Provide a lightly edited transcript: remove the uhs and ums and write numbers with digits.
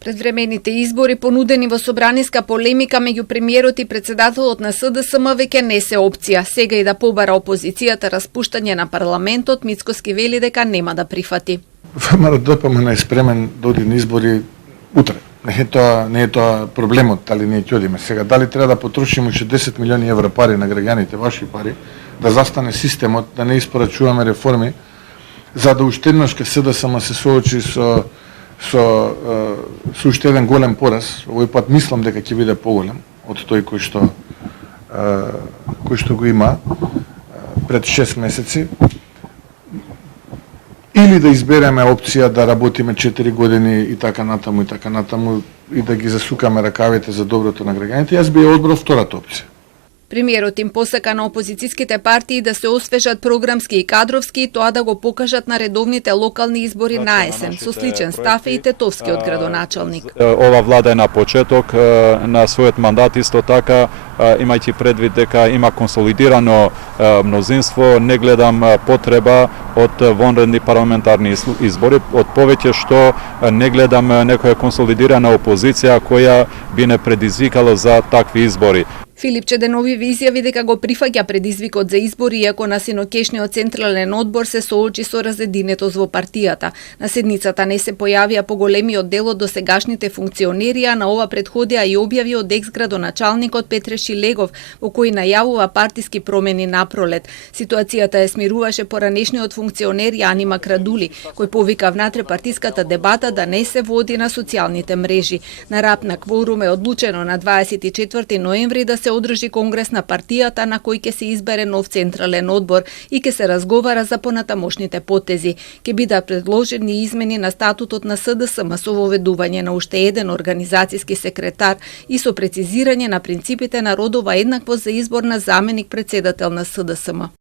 Предвремените избори, понудени во собраниска полемика меѓу премиерот и председателот на СДСМ, веќе не се опција. Сега и да побара опозицијата распуштање на парламентот, Мицкоски вели дека нема да прифати. ВМРО-ДПМН е спремен да оди на избори утре. Не е тоа проблемот, дали ние ќе одиме. Сега, дали треба да потрошиме уште 10 милиони евра пари на граѓаните, ваши пари, да застане системот, да не испорачуваме реформи, за да уште еднаш ке СДСМ се соочи со уште еден голем пораз. Овој пат мислам дека ќе биде поголем од тој кој што го има пред 6 месеци. Или да избереме опција да работиме 4 години и така натаму и да ги засукаме ракавите за доброто на граѓаните, јас би ја одбрал втората опција. Премиерот им посака на опозицијските партии да се освежат програмски и кадровски и тоа да го покажат на редовните локални избори на есен. Со сличен став е и Тетовскиот градоначалник. Ова влада е на почеток на својот мандат, исто така имајќи предвид дека има консолидирано мнозинство, не гледам потреба од вонредни парламентарни избори, од повеќе што не гледам некоја консолидирана опозиција која би не предизвикала за такви избори. Филип Чеденовиев изјави дека го прифаќа предизвикот за избори, иако на синокешниот централен одбор се соочи со разединетост во партијата. На седницата не се појавија поголемиот дел од досегашните функционери, а на ова предходеа и објави од екс-градоначалникот Петре Шилегов, во кој најавува партиски промени напролет. Ситуацијата ја смируваше поранешниот функционер Јани Макрадули, кој повика внатре партиската дебата да не се води на социјалните мрежи. На рап на кворум е одлучено на 24 ноември да се одржи конгрес на партијата на кој ќе се избере нов централен одбор и ќе се разговара за понатамошните потези. Ќе бидат предложени измени на статутот на СДСМ со воведување на уште еден организацијски секретар и со прецизирање на принципите на родова еднаквост за избор на заменик председател на СДСМ.